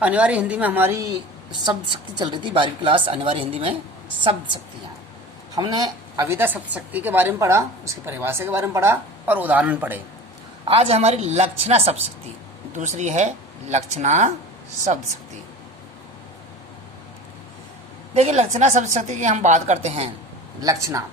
अनिवार्य हिंदी में हमारी शब्द शक्ति चल रही थी 12वीं क्लास अनिवार्य हिंदी में शब्द शक्तियाँ। हमने अविदा शब्द शक्ति के बारे में पढ़ा, उसकी परिभाषा के बारे में पढ़ा और उदाहरण पढ़े। आज हमारी लक्षणा शब्द शक्ति, दूसरी है लक्षणा शब्द शक्ति। देखिए लक्षणा शब्द शक्ति की हम बात करते हैं। लक्षणा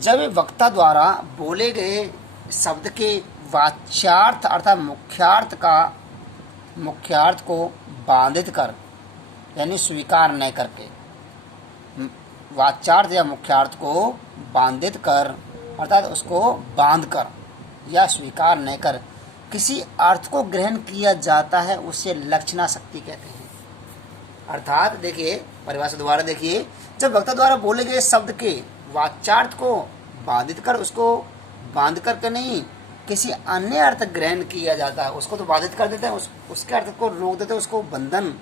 जब वक्ता द्वारा बोले गए शब्द के वाच्यार्थ अर्थात मुख्यार्थ को बाधित कर यानी स्वीकार न करके, वाच्यार्थ या मुख्यार्थ को बाधित कर अर्थात उसको बांध कर या स्वीकार न कर किसी अर्थ को ग्रहण किया जाता है, उसे लक्षणा शक्ति कहते हैं। अर्थात देखिए परिभाषा दोबारा देखिए, जब वक्ता द्वारा बोले गए शब्द के वाच्यार्थ को बाधित कर, उसको बांध करके नहीं किसी अन्य अर्थ ग्रहण किया जाता है, उसको तो बाधित कर देते हैं, उसके अर्थ को रोक देते हैं, उसको बंधन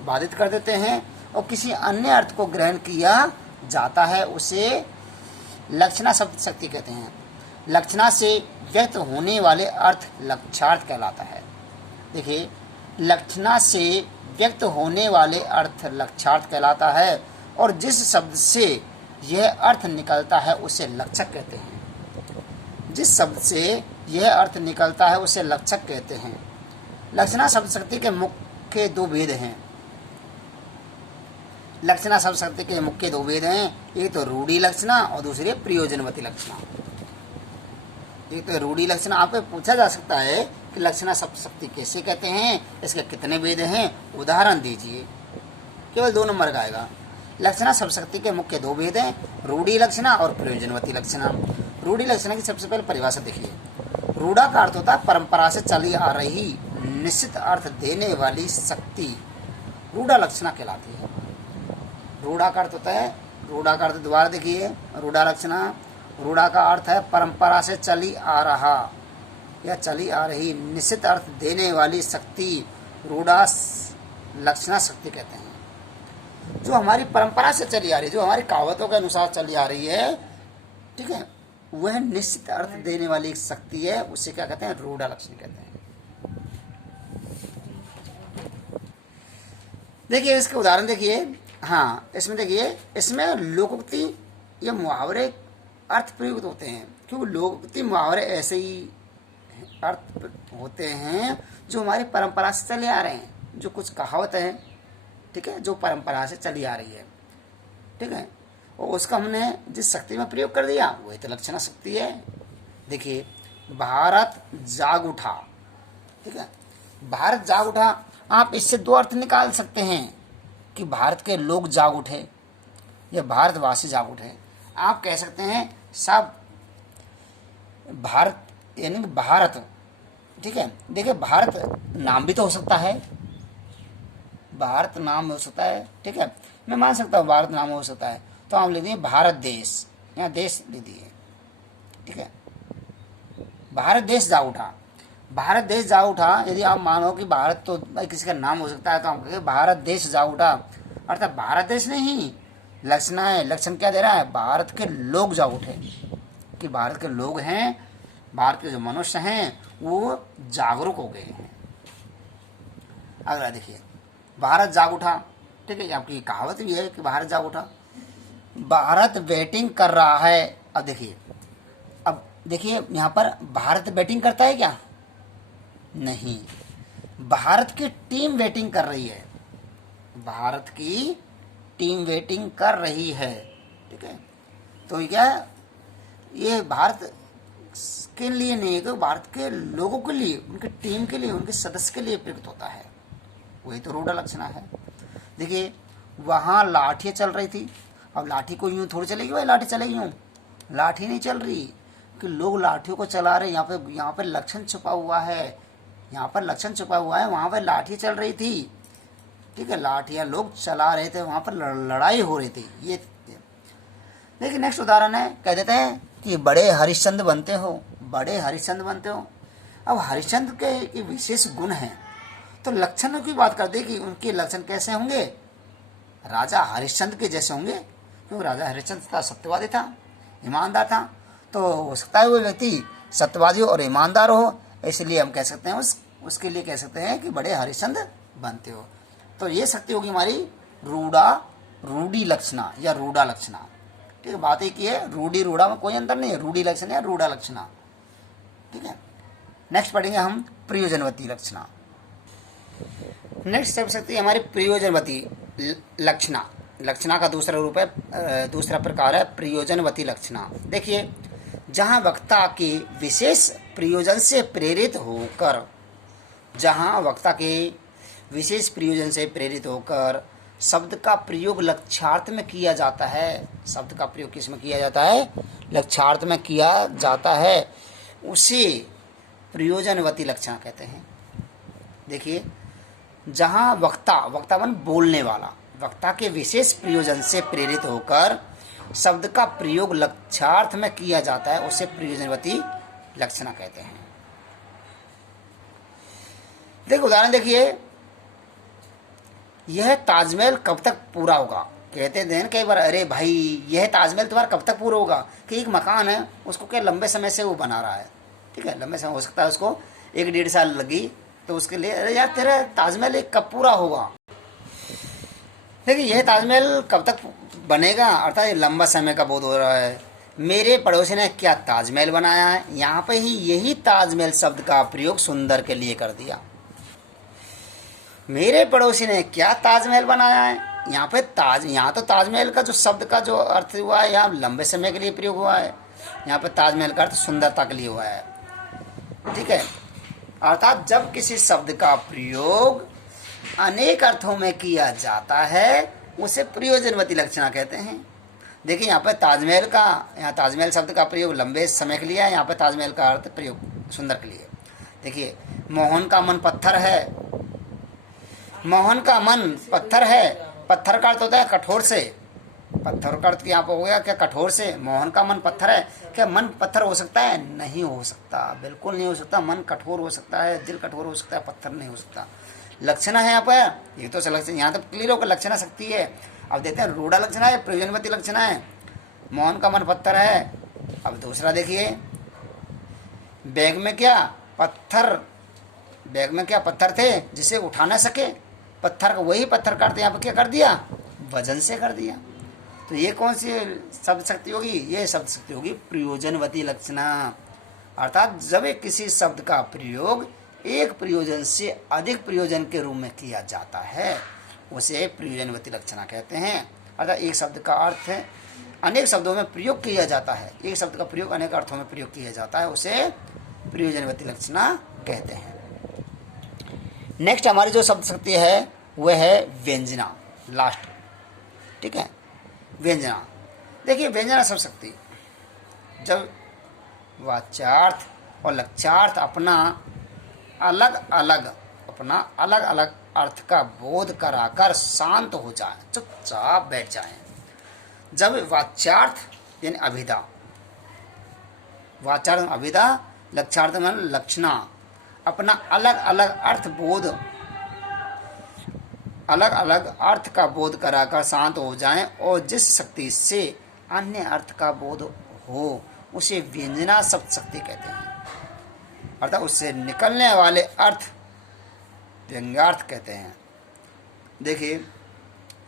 बाधित कर देते हैं और किसी अन्य अर्थ को ग्रहण किया जाता है, उसे लक्षणा शब्द शक्ति कहते हैं। लक्षणा से व्यक्त होने वाले अर्थ लक्षार्थ कहलाता है। देखिए लक्षणा से व्यक्त होने वाले अर्थ लक्षार्थ कहलाता है और जिस शब्द से यह अर्थ निकलता है उसे लक्षक कहते हैं। जिस शब्द से यह अर्थ निकलता है उसे लक्षक कहते हैं। लक्षणा शब्द शक्ति के मुख्य दो भेद हैं। लक्षणा शब्द शक्ति के मुख्य दो भेद हैं, एक तो रूढ़ी लक्षणा और दूसरी प्रयोजनवती लक्षणा। एक तो रूढ़ी लक्षणा, आपको पूछा जा सकता है कि लक्षणा शब्द शक्ति कैसे कहते हैं, इसके कितने भेद हैं, उदाहरण दीजिए। केवल 2 नंबर का आएगा। लक्षणा शब्द शक्ति के मुख्य दो भेद हैं, रूढ़ी लक्षणा और प्रयोजनवती लक्षणा। रूढ़ी लक्षणा की सबसे पहले परिभाषा देखिए। रूढ़ा का अर्थ होता है परंपरा से चली आ रही निश्चित अर्थ देने वाली शक्ति, रूढ़ा लक्षणा कहलाती है। रूढ़ा का अर्थ होता है, रूढ़ा का अर्थ दोबारा देखिए, रूढ़ा लक्षणा, रूढ़ा का अर्थ है परंपरा से चली आ रहा या चली आ रही निश्चित अर्थ देने वाली शक्ति, रूढ़ा लक्षणा शक्ति कहते हैं। जो हमारी परंपरा से चली आ रही है, जो हमारी कहावतों के अनुसार चली आ रही है, ठीक है, वह निश्चित अर्थ देने वाली एक शक्ति है, उसे क्या कहते हैं, रूढ़ा लक्षण कहते हैं। देखिए इसके उदाहरण देखिए। हाँ, इसमें देखिए, इसमें लोकोक्ति या मुहावरे अर्थ प्रयुक्त होते हैं, क्योंकि लोकोक्ति मुहावरे ऐसे ही अर्थ होते हैं जो हमारी परंपरा से चले आ रहे हैं, जो कुछ कहावत है, ठीक है, जो परंपरा से चली आ रही है, ठीक है, और उसका हमने जिस शक्ति में प्रयोग कर दिया वही तो लक्षणा शक्ति है। देखिए भारत जाग उठा, ठीक है, भारत जाग उठा, आप इससे 2 अर्थ निकाल सकते हैं कि भारत के लोग जाग उठे या भारतवासी जाग उठे। आप कह सकते हैं सब भारत यानी भारत, ठीक है। देखिए भारत नाम भी तो हो सकता है, भारत नाम हो सकता है, ठीक है, मैं मान सकता हूँ भारत नाम हो सकता है, तो आप लिख दिए भारत देश, यहाँ देश लिख दिए, ठीक है। भारत देश जाग उठा, भारत देश जाग उठा, यदि आप मानो कि भारत तो भाई किसी का नाम हो सकता है, तो आप कहेंगे भारत देश जाग उठा, अर्थात भारत देश नहीं, लक्षण है, लक्षण क्या दे रहा है, भारत के लोग जाग उठे, कि भारत के लोग हैं, भारत के जो मनुष्य हैं वो जागरूक हो गए हैं। अगला देखिए भारत जाग उठा, ठीक है, आपकी कहावत भी है कि भारत जाग उठा, भारत बैटिंग कर रहा है। अब देखिए यहाँ पर भारत बैटिंग करता है क्या, नहीं, भारत की टीम बैटिंग कर रही है, भारत की टीम बैटिंग कर रही है, ठीक है। तो क्या ये भारत के लिए नहीं है, तो भारत के लोगों के लिए, उनके टीम के लिए, उनके सदस्य के लिए प्रयुक्त होता है, वही तो रूढ़ा लक्षणा है। देखिए वहाँ लाठियाँ चल रही थी, अब लाठी को यूँ थोड़ी चलेगी भाई, लाठी चलेगी यूँ, लाठी नहीं चल रही, कि लोग लाठियों को चला रहे, यहाँ पे लक्षण छुपा हुआ है, यहाँ पर लक्षण छुपा हुआ है, वहाँ पर लाठी चल रही थी, ठीक है, लाठियाँ लोग चला रहे थे, वहाँ पर लड़ाई हो रही थी। ये देखिए नेक्स्ट उदाहरण है, कह देते हैं कि बड़े हरिश्चंद्र बनते हो, बड़े हरिश्चंद्र बनते हो। अब हरिश्चंद्र के विशेष गुण हैं, तो लक्षणों की बात कर दे कि उनके लक्षण कैसे होंगे, राजा हरिश्चंद्र के जैसे होंगे, क्योंकि राजा हरिश्चंद्र था, सत्यवादी था, ईमानदार था, तो हो सकता है वो व्यक्ति सत्यवादी और ईमानदार हो, इसलिए हम कह सकते हैं उसके लिए कह सकते हैं कि बड़े हरिश्चंद्र बनते हो। तो ये शक्ति होगी हमारी रूढ़ी लक्षणा या रूढ़ा लक्षणा। ठीक है, बात एक ही है, रूढ़ी रूढ़ा में कोई अंतर नहीं है, रूढ़ी लक्षण या रूढ़ा लक्षणा। ठीक है, नेक्स्ट पढ़ेंगे हम प्रयोजनवती लक्षणा। नेक्स्ट शक्ति हमारी प्रयोजनवती लक्षणा। लक्षणा का दूसरा रूप है, दूसरा प्रकार है प्रयोजनवती लक्षणा। देखिए, जहाँ वक्ता के विशेष प्रयोजन से प्रेरित होकर, जहाँ वक्ता के विशेष प्रयोजन से प्रेरित होकर शब्द का प्रयोग लक्ष्यार्थ में किया जाता है। शब्द का प्रयोग किस में किया जाता है? लक्ष्यार्थ में किया जाता है, उसे प्रयोजनवती लक्षणा कहते हैं। देखिए, जहाँ वक्ता मन बोलने वाला, वक्ता के विशेष प्रयोजन से प्रेरित होकर शब्द का प्रयोग लक्ष्यार्थ में किया जाता है, उसे प्रयोजनवती लक्षणा कहते हैं। देखिए, उदाहरण देखिए, यह ताजमहल कब तक पूरा होगा। कहते हैं कई बार, अरे भाई यह ताजमहल तुम्हारा कब तक पूरा होगा, कि एक मकान है उसको क्या लंबे समय से वो बना रहा है। ठीक है, लंबे समय हो सकता है उसको 1-1.5 साल लगी, तो उसके लिए अरे यार तेरा ताजमहल एक कब पूरा होगा। देखिए, यह ताजमहल कब तक बनेगा, अर्थात ये लंबा समय का बोध हो रहा है। मेरे पड़ोसी ने क्या ताजमहल बनाया है, यहाँ पे ही यही ताजमहल शब्द का प्रयोग सुंदर के लिए कर दिया। मेरे पड़ोसी ने क्या ताजमहल बनाया है, यहाँ पे यहाँ तो ताजमहल का जो शब्द का जो अर्थ हुआ है, यहाँ लंबे समय के लिए प्रयोग हुआ है। यहाँ पे ताजमहल का अर्थ सुंदरता के लिए हुआ है। ठीक है, अर्थात जब किसी शब्द का प्रयोग अनेक अर्थों में किया जाता है, उसे प्रयोजनवती लक्षणा कहते हैं। देखिए, यहाँ पे ताजमहल का, यहाँ ताजमहल शब्द का प्रयोग लंबे समय के लिए है, यहाँ पे ताजमहल का अर्थ प्रयोग सुंदर के लिए। देखिए, मोहन का मन पत्थर है, मोहन का मन पत्थर है, पत्थर का अर्थ होता है कठोर से। पत्थर का अर्थ यहाँ पर हो गया क्या? कठोर से। मोहन का मन पत्थर है, क्या मन पत्थर हो सकता है? नहीं हो सकता, बिल्कुल नहीं हो सकता। मन कठोर हो सकता है, दिल कठोर हो सकता है, पत्थर नहीं हो सकता। लक्षणा है यहाँ पर, ये तो लक्षण यहाँ तो क्लियर होकर लक्षणा शक्ति है। अब देखते हैं, रूढ़ा लक्षणा है, प्रयोजनवती लक्षणा है। मोहन का मन पत्थर है। अब दूसरा देखिए, बैग में क्या पत्थर, बैग में क्या पत्थर थे जिसे उठा ना सके, पत्थर का वही पत्थर काटते यहाँ पर क्या कर दिया? वजन से कर दिया। तो ये कौन सी शब्द शक्ति होगी? ये शब्द शक्ति होगी प्रयोजनवती लक्षणा। अर्थात जब एक किसी शब्द का प्रयोग एक प्रयोजन से अधिक प्रयोजन के रूप में किया जाता है, उसे प्रयोजनवती लक्षणा कहते हैं। अर्थात एक शब्द का अर्थ है अनेक शब्दों में प्रयोग किया जाता है, एक शब्द का प्रयोग अनेक अर्थों में प्रयोग किया जाता है, उसे प्रयोजनवती लक्षणा कहते हैं। नेक्स्ट हमारी जो शब्द शक्ति है वह है व्यंजना, लास्ट। ठीक है, व्यंजना। देखिए, व्यंजना शब्द शक्ति जब वाच्यार्थ और लक्ष्यार्थ अपना अलग अलग अर्थ का बोध कराकर शांत हो जाए, चुपचाप बैठ जाए। जब वाच्यार्थ यानी अभिधा, वाच्यार्थ अभिधा, लक्ष्यार्थ में लक्षणा, अपना अलग अलग अर्थ बोध, अलग अलग अर्थ का बोध कराकर शांत हो जाएं, और जिस शक्ति से अन्य अर्थ का बोध हो उसे व्यंजना शब्द शक्ति कहते हैं। अर्थात उससे निकलने वाले अर्थ व्यंग्यार्थ कहते हैं। देखिए,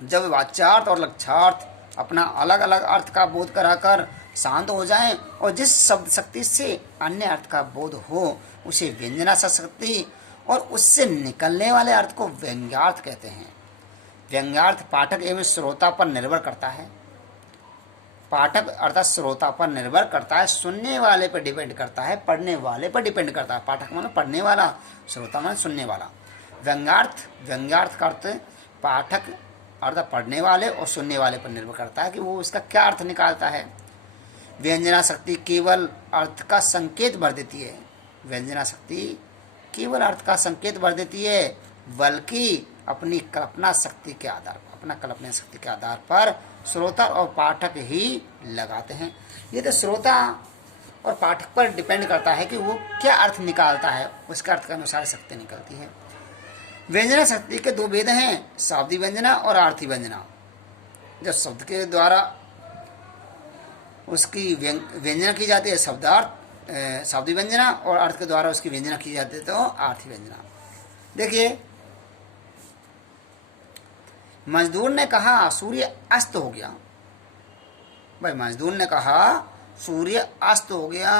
जब वाच्यार्थ और लक्ष्यार्थ अपना अलग अलग अर्थ का बोध कराकर शांत हो जाएं, और जिस शब्द शक्ति से अन्य अर्थ का बोध हो उसे व्यंजना शब्द शक्ति, और उससे निकलने वाले अर्थ को व्यंग्यार्थ कहते हैं। व्यंग्यार्थ पाठक एवं श्रोता पर निर्भर करता है। पाठक अर्थात श्रोता पर निर्भर करता है, सुनने वाले पर डिपेंड करता है, पढ़ने वाले पर डिपेंड करता है। पाठक माने पढ़ने वाला, श्रोता माने सुनने वाला। व्यंग्यार्थ का अर्थ पाठक अर्थात पढ़ने वाले और सुनने वाले पर निर्भर करता है कि वो उसका क्या अर्थ निकालता है। व्यंजना शक्ति केवल अर्थ का संकेत भर देती है। व्यंजना शक्ति केवल अर्थ का संकेत भर देती है, बल्कि अपनी कल्पना शक्ति के आधार पर श्रोता और पाठक ही लगाते हैं। ये तो श्रोता और पाठक पर डिपेंड करता है कि वो क्या अर्थ निकालता है, उसके अर्थ के अनुसार शक्ति निकलती है। व्यंजना शक्ति के दो भेद हैं, शाब्दिक व्यंजना और आर्थी व्यंजना। जब शब्द के द्वारा उसकी व्यंजना की जाती है शब्दार्थ शाब्दिक व्यंजना, और अर्थ के द्वारा उसकी व्यंजना की जाती है तो आर्थी व्यंजना। देखिए, मजदूर ने कहा सूर्य अस्त हो गया। भाई मजदूर ने कहा सूर्य अस्त हो गया।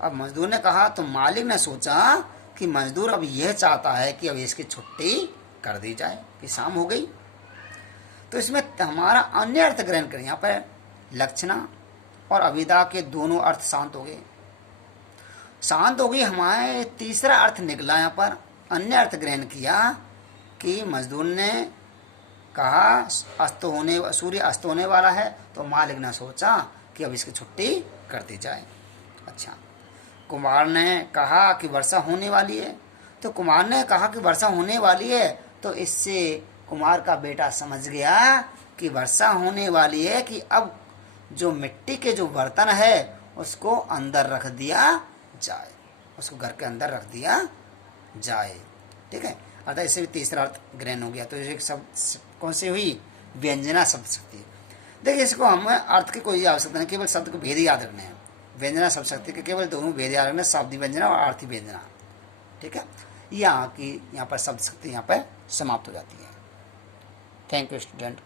अब मजदूर ने कहा तो मालिक ने सोचा कि मजदूर अब यह चाहता है कि अब इसकी छुट्टी कर दी जाए कि शाम हो गई। तो इसमें हमारा अन्य अर्थ ग्रहण करें। यहाँ पर लक्षणा और अभिधा के दोनों अर्थ शांत हो गए। शांत हो गई, हमारे तीसरा अर्थ निकला। यहाँ पर अन्य अर्थ ग्रहण किया कि मजदूर ने कहा अस्त होने सूर्य अस्त होने वाला है, तो मालिक ने सोचा कि अब इसकी छुट्टी कर दी जाए। अच्छा, कुमार ने कहा कि वर्षा होने वाली है, तो कुमार ने कहा कि वर्षा होने वाली है, तो इससे कुमार का बेटा समझ गया कि वर्षा होने वाली है कि अब जो मिट्टी के जो बर्तन है उसको अंदर रख दिया जाए, उसको घर के अंदर रख दिया जाए। ठीक है, अर्थात इससे भी तीसरा अर्थ ग्रहण हो गया। तो एक शब्द कौन सी हुई? व्यंजना शब्द शक्ति। देखिए, इसको हम अर्थ की कोई आवश्यकता नहीं, केवल शब्द को भेद याद रखने हैं। व्यंजना शब्द शक्ति के केवल दोनों भेद याद रखने, शब्द व्यंजना और अर्थी व्यंजना। ठीक है, यहाँ पर शब्द शक्ति यहाँ पर समाप्त हो जाती है। Thank you student.